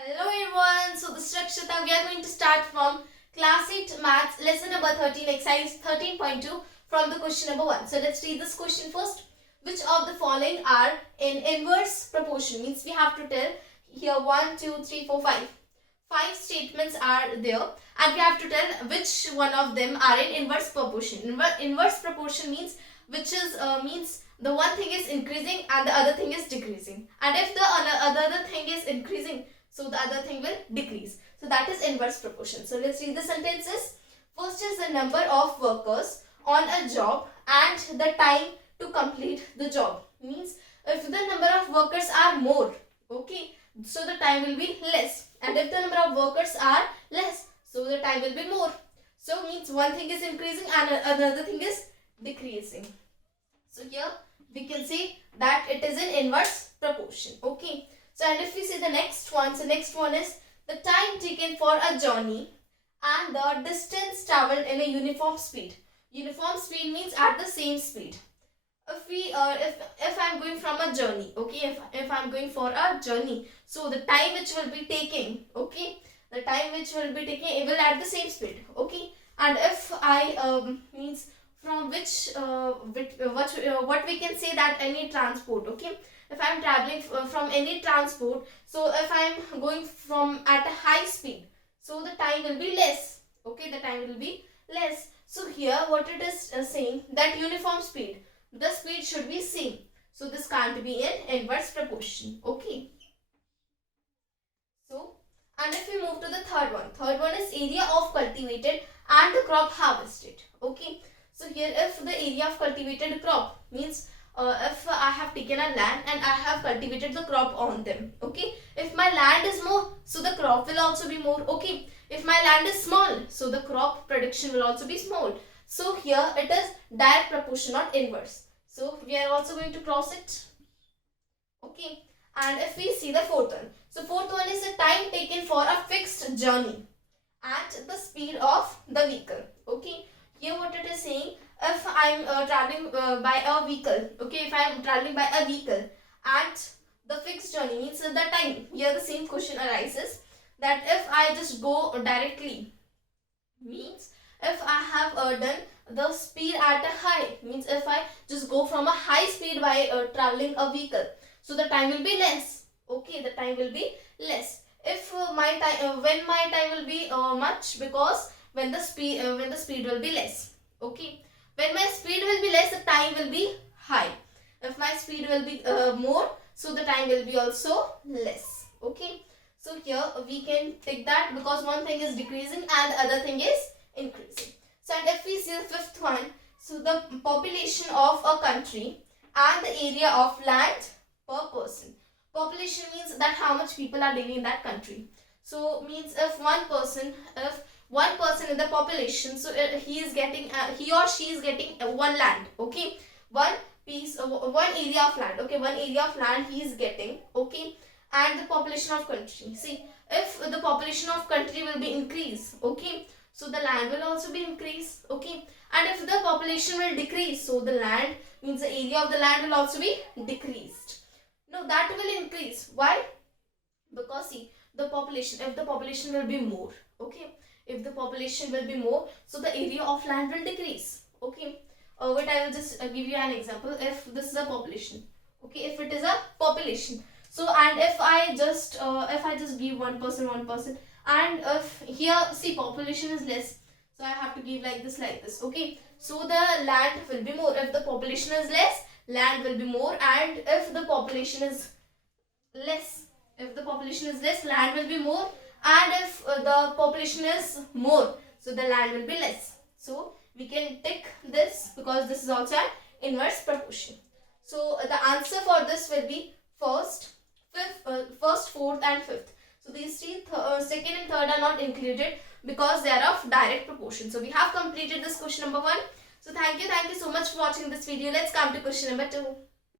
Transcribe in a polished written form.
Hello everyone, so this is Rakshita. We are going to start from class 8 maths lesson number 13 exercise 13.2 from the question number 1. So let's read this question first. Which of the following are in inverse proportion? Means we have to tell here 1, 2, 3, 4, 5. 5 statements are there and we have to tell which one of them are in inverse proportion. Inverse proportion means means the one thing is increasing and the other thing is decreasing. And if the other thing is increasing, so the other thing will decrease. So that is inverse proportion. So let's read the sentences. First is the number of workers on a job and the time to complete the job. Means if the number of workers are more, okay, so the time will be less. And if the number of workers are less, so the time will be more. So means one thing is increasing and another thing is decreasing. So here we can see that it is in inverse proportion. Okay. So and if we see the next one, so next one is the time taken for a journey and the distance traveled in a uniform speed. Uniform speed means at the same speed. If I'm going from a journey, okay, if I'm going for a journey, so the time which will be taking, okay, the time which will be taking, it will at the same speed, okay. And if I means from what we can say that any transport, okay. If I am traveling from any transport, so if I am going from at a high speed, so the time will be less, okay, the time will be less. So here what it is saying that uniform speed, the speed should be same, so this can't be in inverse proportion, okay. So and if we move to the third one is area of cultivated and the crop harvested, okay. So here if the area of cultivated crop means if I have taken a land and I have cultivated the crop on them, okay. If my land is more, so the crop will also be more, okay. If my land is small, so the crop production will also be small. So here it is direct proportion, not inverse. So we are also going to cross it, okay. And if we see the fourth one, so fourth one is the time taken for a fixed journey at the speed of the vehicle, okay. Here what it is saying, if I am traveling by a vehicle, okay, if I am traveling by a vehicle and the fixed journey means the time, here the same question arises that if I just go directly, means if I have done the speed at a high, means if I just go from a high speed by traveling a vehicle, so the time will be less, okay, the time will be less. If my time when my time will be much, because when the speed will be less, okay. When my speed will be less, the time will be high. If my speed will be more, so the time will be also less, okay. So here we can take that because one thing is decreasing and the other thing is increasing. So and if we see the fifth one, so the population of a country and the area of land per person. Population means that how much people are living in that country. So means if one person in the population, so he or she is getting one land, okay, one area of land, okay, one area of land he is getting, okay. And the population of country, see, if the population of country will be increase, okay, so the land will also be increase, okay. And if the population will decrease, so the land means the area of the land will also be decreased. No, that will increase. Why? Because see, the population, if the population will be more, okay, if the population will be more, so the area of land will decrease, okay. But I will just give you an example. If this is a population, okay, if it is a population, so and if I just give one person, and if here see population is less, so I have to give like this, okay. So the land will be more. If the population is less, land will be more, and if the population is less, land will be more, and if the population is more, so the land will be less. So we can tick this because this is also an inverse proportion. So the answer for this will be first, fourth and fifth. So these three, second and third are not included because they are of direct proportion. So we have completed this question number 1. So thank you so much for watching this video. Let's come to question number 2.